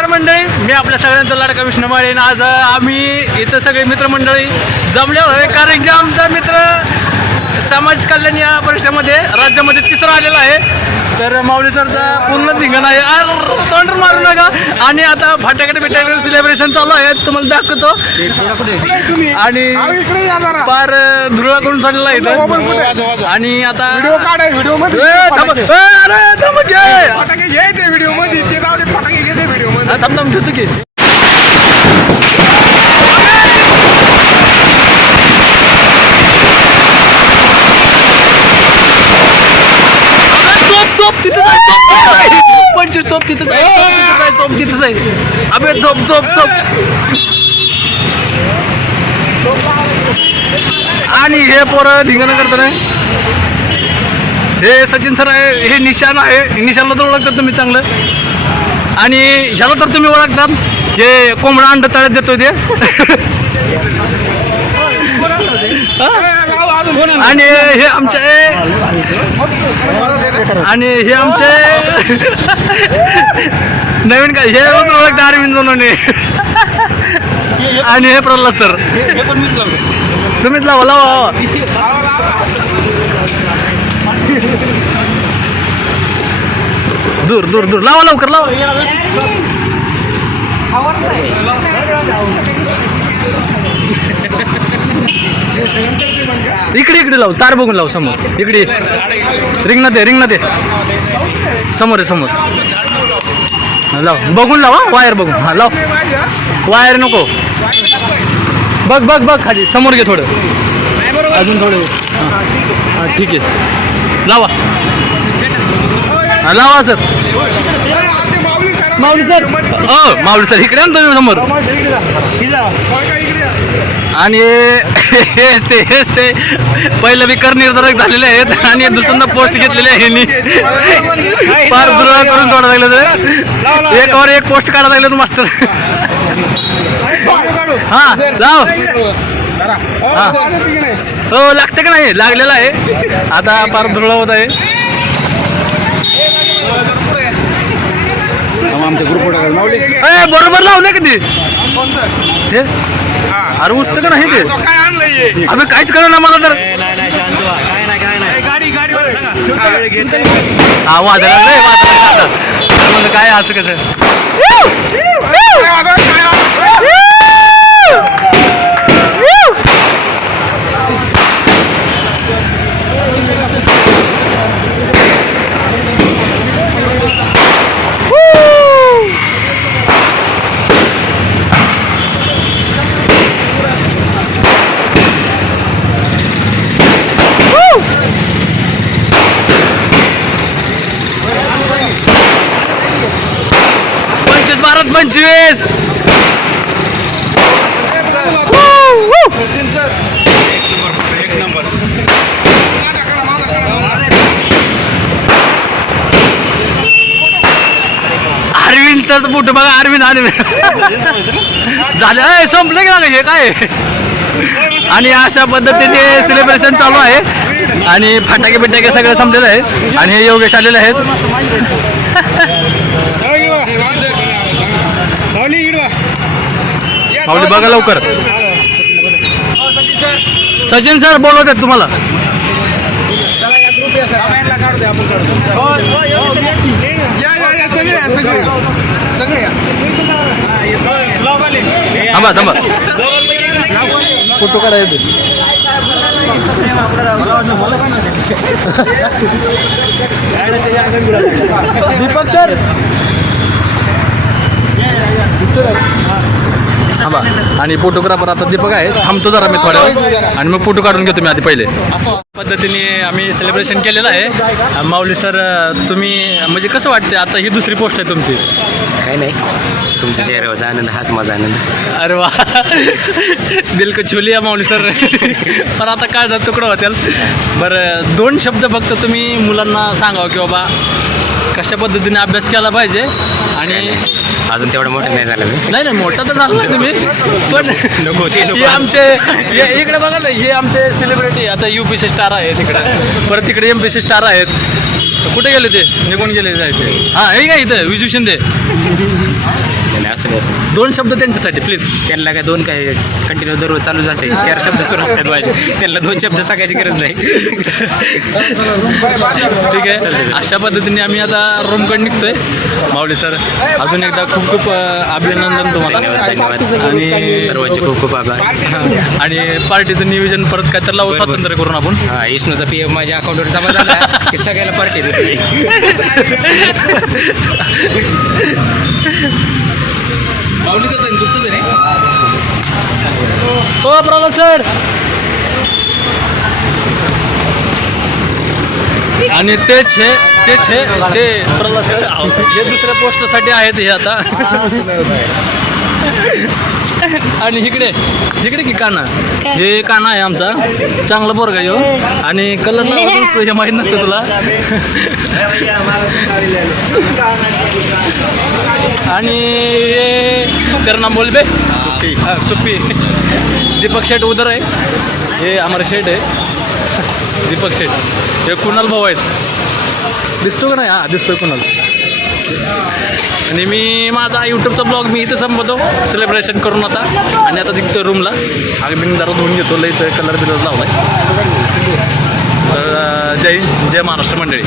नमस्कार मंडळी मी आपल्या सगळ्यांचा लाडका विष्णू माळे आणि आज आम्ही इथं सगळे मित्रमंडळी जमले होते कारण की आमचा मित्र समाज कल्याण या परीक्षेमध्ये राज्यामध्ये तिसरा आलेला आहे. तर माऊली सरचा पूर्ण धिंगण आहे. आर तोंड मारू नका. आणि आता फाट्याकडे बिट्याकडे सेलिब्रेशन चालू आहे तुम्हाला दाखवतो. आणि फार धुळा करून चाललेला आहे इथं. आणि आता व्हिडिओ काढाय व्हिडिओमध्ये हा, थांब थांब घेतो की तोप तोप तिथंच आहे तोप तिथंच आहे पंचवीस तोप तिथंच आहे तोप तिथंच आहे अबे तोप तोप तोप आणि हे पोरं धिंगाणं करताना हे सचिन सर आहे हे निशान आहे निशानला तर ओळखतात तुम्ही चांगलं आणि ह्याला तर तुम्ही ओळखतात हे कोंबडा अंड तळ्यात देतो ते. आणि हे आमचे आणि हे आमचे नवीन काय हे पण ओळखतात अरविंद सोनवणे आणि हे प्रल्हाद सर. तुम्हीच लावा लावा दूर दूर दूर लावा लवकर लावा इकडे इकडे लाव तार बघून लाव समोर इकडे रिंगणात आहे रिंगणात आहे समोर आहे समोर हा, लाव बघून लाव हा वायर बघून हा लाव वायर नको बघ बघ बघ खाली समोर घे थोडं अजून थोडं हा. हा ठीक आहे लावा हा, लावा सर. माऊली सर. हो माऊली सर इकडे ना तुम्ही समोर. आणि हेच ते हेच ते पहिलं बी कर निर्धारक झालेले आहेत आणि दुसऱ्यांदा पोस्ट घेतलेले आहे यांनी फार दुर्वा करून सोडा लागलं तर एकावर एक पोस्ट काढा लागलं मास्टर. हा लाव. हा. हो लागतं का नाही? लागलेलं आहे. आता फार धुळा होत आहे. आमच्या ग्रुप ए, बरोबर लाव नाही कधी? हे? अरे उचत का नाही ते? काय आणलंय आम्ही काहीच करू ना मला तर. वादळा नाही वादळा म्हणजे काय असं कसं? पंचवीस. भारत मोठं बघा अरविंद अरविंद. झालं. संपलं की ना हे काय? आणि अशा पद्धतीने सेलिब्रेशन चालू आहे. आणि फटाके बिटाके सगळं संपलेलं आहे. आणि हे योगेश आलेले आहेत. माऊली बघा लवकर. सचिन सर बोलवत आहेत तुम्हाला. थांबा थांबा. फोटो काढायचे दीपक सर. थांबा. आणि फोटोग्राफर आता दीपक आहे. थांबतो जरा मी थोड्या वेळ. आणि मग फोटो काढून घेतो मी आधी पहिले. पद्धतीने आम्ही सेलिब्रेशन केलेलं आहे. माऊली सर तुम्ही म्हणजे कसं वाटते आता ही दुसरी पोस्ट आहे तुमची. काही नाही. तुमच्या चेहऱ्यावरचा आनंद हाच माझा आनंद. अरे वा. दिल को छुली आहे माऊली सर? पण आता काय झालं तुकडं होत्याल. बरं दोन शब्द फक्त तुम्ही मुलांना सांगावं की बाबा कशा पद्धतीने अभ्यास केला पाहिजे? आणि अजून तेवढं मोठं नाही झालं मी. नाही नाही मोठा तर झाला नाही तुम्ही पण नको ते नको. हे आमचे हे- इकडे बघा ना हे आमचे सेलिब्रिटी आता यू पी सी स्टार आहेत तिकडे परत तिकडे एम पी सी स्टार आहेत. कुठे गेले ते? निघून गेले जायचे. हां हे काय इथं? विजू शिंदे. दोन शब्द त्यांच्यासाठी प्लीज त्यांना काय दोन काय कंटिन्यू दररोज चालूच असते चार शब्द सुरू असतात माझे. त्यांना दोन शब्द सांगायची गरज नाही. ठीक आहे. अशा पद्धतीने आम्ही आता रूमकडे निघतोय. माऊली सर अजून एकदा खूप खूप अ, अभिनंदन तुम्हाला. धन्यवाद धन्यवाद. आणि सर्वांचे खूप खूप आभार. आणि पार्टीचं नियोजन परत काय तर लावू. स्वातंत्र्य करून आपण. हा विष्णूचा पी एफ माझ्या अकाउंटवर जमा झाला. की सगळ्याला पार्टी हो प्रल्हाद सर. आणि तेच हे तेच हे ते प्रल्हाद सर हे दुसऱ्या पोस्टसाठी आहेत हे आता. आणि इकडे इकडे की काना? हे काना आहे आमचा. चांगला पोरगा यो. आणि कलर लावतो हे माहीत नसतं तुला. आणि हे तेरा नाम बोल बे सुप्पी हां सुप्पी दीपक शेठ उदर आहे. हे अमर शेठ आहे. दीपक शेठ. हे कुणाल भाऊ आहेत. दिसतो का नाही? हां दिसतोय कुणाल. आणि मी माझा यूट्यूबचा ब्लॉग मी इथं संपवतो. सेलिब्रेशन करून आता. आणि आता तिथं रूमला आम्ही मी जरा धुवून घेतो. लईच कलर बिलर लावलाय. तर जय जय महाराष्ट्र मंडळी.